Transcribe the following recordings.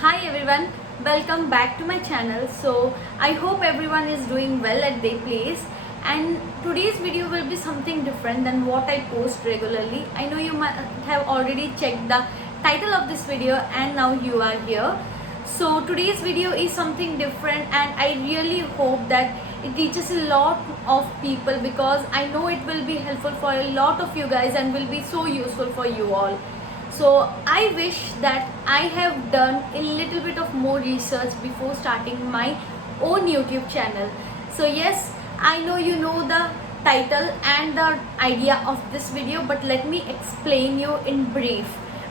Hi everyone, welcome back to my channel. So I hope everyone is doing well at their place, and today's video will be something different than what I post regularly. I know you might have already checked the title of this video and now you are here. So today's video is something different and I really hope that it reaches a lot of people because I know it will be helpful for a lot of you guys and will be so useful for you all. So I wish that I have done a little bit of more research before starting my own YouTube channel. So yes, I know you know the title and the idea of this video, but let me explain you in brief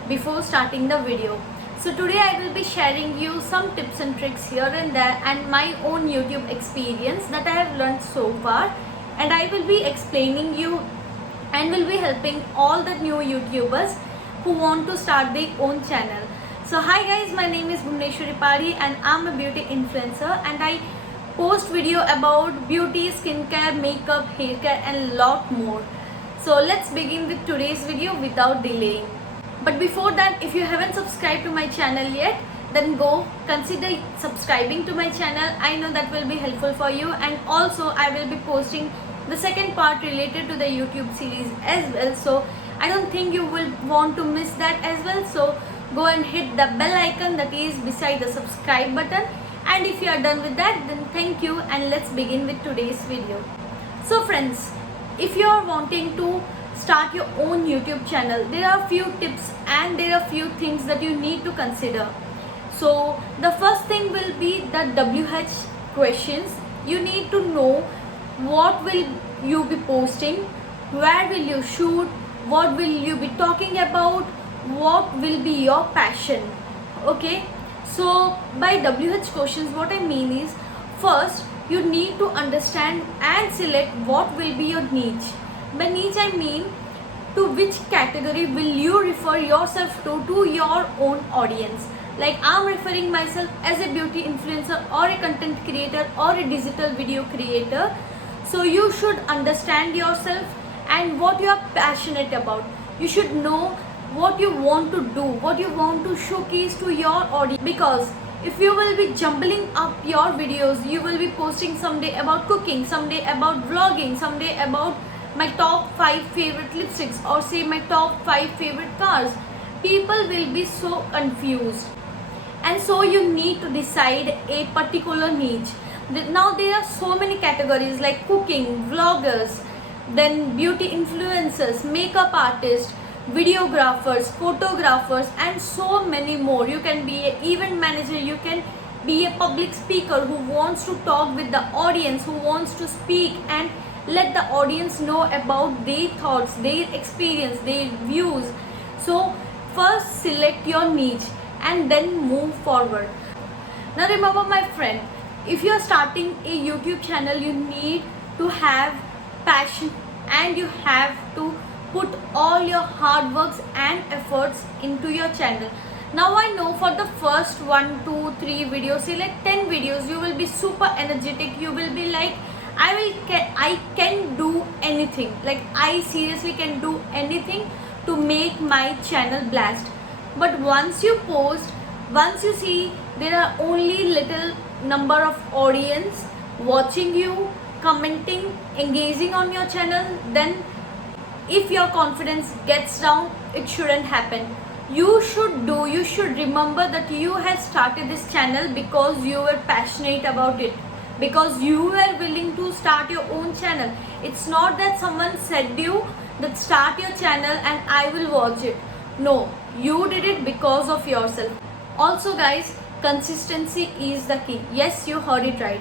before starting the video. So today I will be sharing you some tips and tricks here and there and my own YouTube experience that I have learned so far, and I will be explaining you and will be helping all the new YouTubers who want to start their own channel. So hi guys, my name is Bhuvneshwari Pari and I'm a beauty influencer, and I post video about beauty, skincare, makeup, hair care and lot more. So let's begin with today's video without delaying. But before that, if you haven't subscribed to my channel yet, then go consider subscribing to my channel. I know that will be helpful for you, and also I will be posting the second part related to the YouTube series as well. So I don't think you will want to miss that as well. So go and hit the bell icon that is beside the subscribe button. And if you are done with that, then thank you, and let's begin with today's video. So friends, if you are wanting to start your own YouTube channel, there are few tips and there are few things that you need to consider. So the first thing will be the WH questions. You need to know what will you be posting, where will you shoot, what will you be talking about, what will be your passion. Okay, so by WH questions, what I mean is, first you need to understand and select what will be your niche. By niche I mean to which category will you refer yourself to your own audience. Like I'm referring myself as a beauty influencer or a content creator or a digital video creator. So you should understand yourself and what you are passionate about. You should know what you want to do, what you want to showcase to your audience, because if you will be jumbling up your videos, you will be posting someday about cooking, someday about vlogging, someday about my top 5 favorite lipsticks, or say my top 5 favorite cars. People will be so confused, and so you need to decide a particular niche. Now there are so many categories like cooking, vloggers, then beauty influencers, makeup artists, videographers, photographers and so many more. You can be an event manager, you can be a public speaker who wants to talk with the audience, who wants to speak and let the audience know about their thoughts, their experience, their views. So first select your niche and then move forward. Now remember my friend, if you are starting a YouTube channel, you need to have passion and you have to put all your hard works and efforts into your channel. Now I know for the first 1, 2, 3 videos, say like 10 videos, you will be super energetic. You will be like, I can do anything. Like I seriously can do anything to make my channel blast. But once you post, once you see there are only little number of audience watching you, commenting, engaging on your channel, then if your confidence gets down, it shouldn't happen. You should remember that you have started this channel because you were passionate about it, because you were willing to start your own channel. It's not that someone said you that start your channel and I will watch it. No, you did it because of yourself. Also guys, consistency is the key. Yes, you heard it right.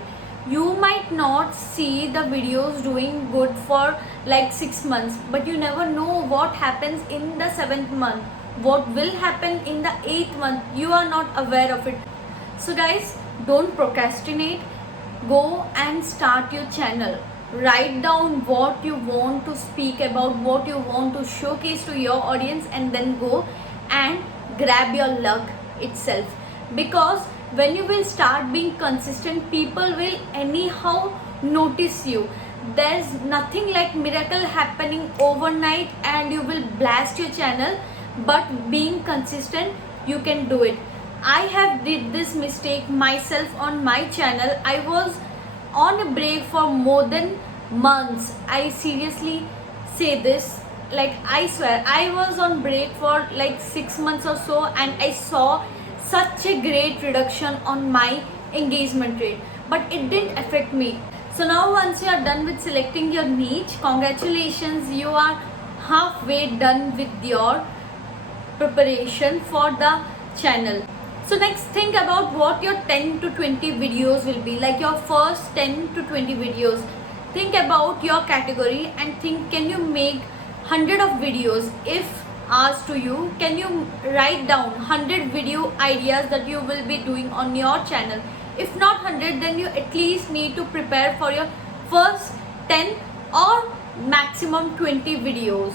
You might not see the videos doing good for like 6 months, but you never know what happens in the 7th month, what will happen in the 8th month. You are not aware of it. So guys, don't procrastinate. Go and start your channel. Write down what you want to speak about, what you want to showcase to your audience, and then go and grab your luck itself. Because when you will start being consistent, people will anyhow notice you. There's nothing like miracle happening overnight and you will blast your channel, but being consistent, you can do it. I have did this mistake myself on my channel. I was on a break for more than months. I seriously say this, like I swear I was on break for like 6 months or so, and I saw such a great reduction on my engagement rate, but it didn't affect me. So now once you are done with selecting your niche, congratulations, you are halfway done with your preparation for the channel. So next, think about what your 10 to 20 videos will be, like your first 10 to 20 videos. Think about your category and think, can you make 100 of videos? If asked to you, can you write down 100 video ideas that you will be doing on your channel? If not 100, then you at least need to prepare for your first 10 or maximum 20 videos.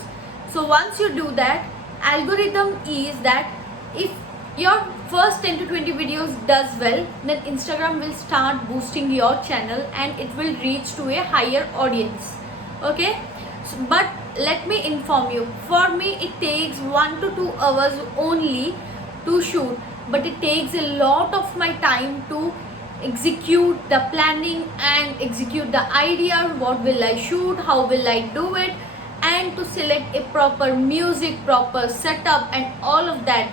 So once you do that, algorithm is that if your first 10 to 20 videos does well, then Instagram will start boosting your channel and it will reach to a higher audience. Okay, so, but let me inform you, for me it takes 1 to 2 hours only to shoot, but it takes a lot of my time to execute the planning and execute the idea, what will I shoot, how will I do it, and to select a proper music, proper setup and all of that.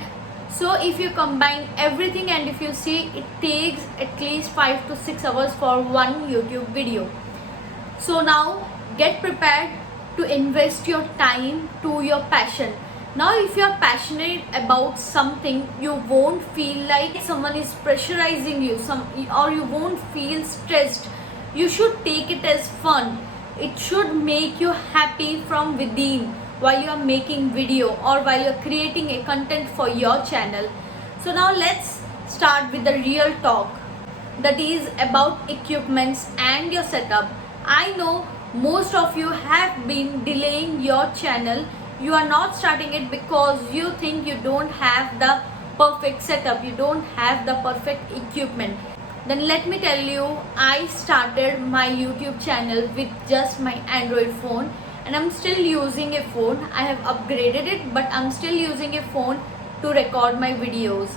So if you combine everything and if you see, it takes at least 5 to 6 hours for one YouTube video. So now get prepared to invest your time to your passion. Now if you are passionate about something, you won't feel like someone is pressurizing you, or you won't feel stressed. You should take it as fun. It should make you happy from within while you are making video or while you are creating a content for your channel. So now let's start with the real talk, that is about equipments and your setup. I know most of you have been delaying your channel. You are not starting it because you think you don't have the perfect setup, you don't have the perfect equipment. Then let me tell you, I started my YouTube channel with just my Android phone, and I'm still using a phone. I have upgraded it, but I'm still using a phone to record my videos.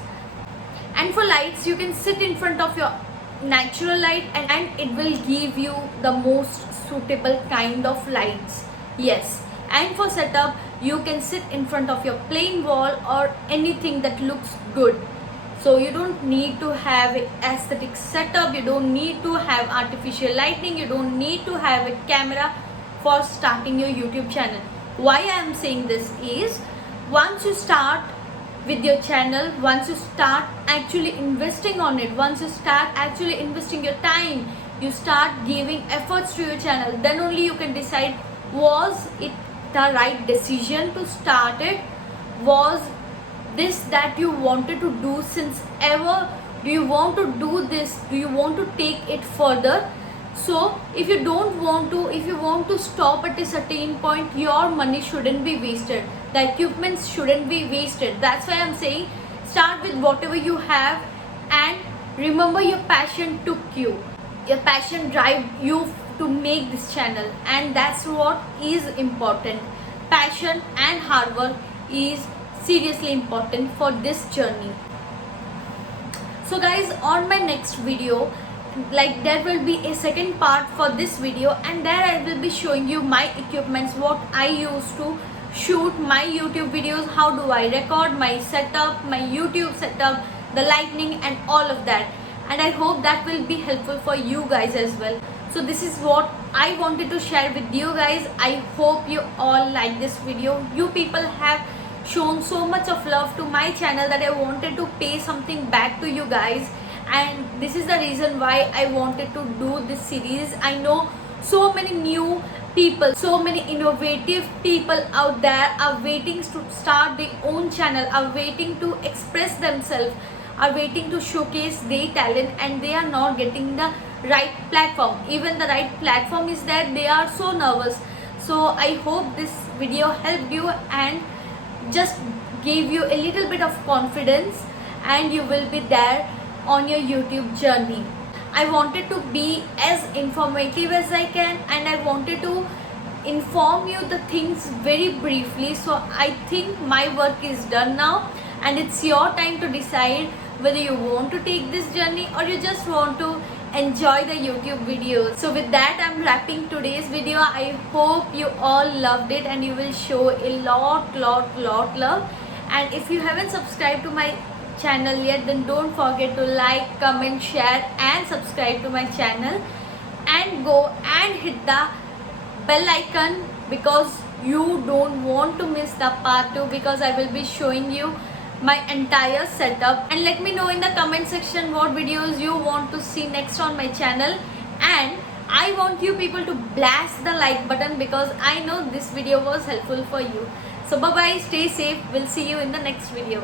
And for lights, you can sit in front of your natural light and it will give you the most suitable kind of lights. Yes. And for setup, you can sit in front of your plain wall or anything that looks good. So you don't need to have an aesthetic setup, you don't need to have artificial lighting, you don't need to have a camera for starting your YouTube channel. Why I am saying this is, once you start with your channel, once you start actually investing on it, once you start actually investing your time, you start giving efforts to your channel, then only you can decide, was it the right decision to start it? Was this that you wanted to do since ever? Do you want to do this? Do you want to take it further? So if you don't want to, if you want to stop at a certain point, your money shouldn't be wasted, the equipment shouldn't be wasted. That's why I'm saying, start with whatever you have, and remember your passion took you, your passion drive you to make this channel, and that's what is important. Passion and hard work is seriously important for this journey. So guys, on my next video, like there will be a second part for this video, and there I will be showing you my equipments, what I use to shoot my YouTube videos, how do I record, my setup, my YouTube setup, the lighting and all of that. And I hope that will be helpful for you guys as well. So this is what I wanted to share with you guys. I hope you all like this video. You people have shown so much of love to my channel that I wanted to pay something back to you guys, and this is the reason why I wanted to do this series. I know so many new people, so many innovative people out there are waiting to start their own channel, are waiting to express themselves, are waiting to showcase their talent, and they are not getting the right platform. Even the right platform is there, they are so nervous. So I hope this video helped you and just gave you a little bit of confidence, and you will be there on your YouTube journey. I wanted to be as informative as I can, and I wanted to inform you the things very briefly. So I think my work is done now, and it's your time to decide whether you want to take this journey or you just want to enjoy the YouTube videos. So with that, I'm wrapping today's video. I hope you all loved it and you will show a lot love. And if you haven't subscribed to my channel yet, then don't forget to like, comment, share and subscribe to my channel, and go and hit the bell icon because you don't want to miss the part 2, because I will be showing you my entire setup. And let me know in the comment section what videos you want to see next on my channel, and I want you people to blast the like button because I know this video was helpful for you. So bye bye, stay safe, we'll see you in the next video.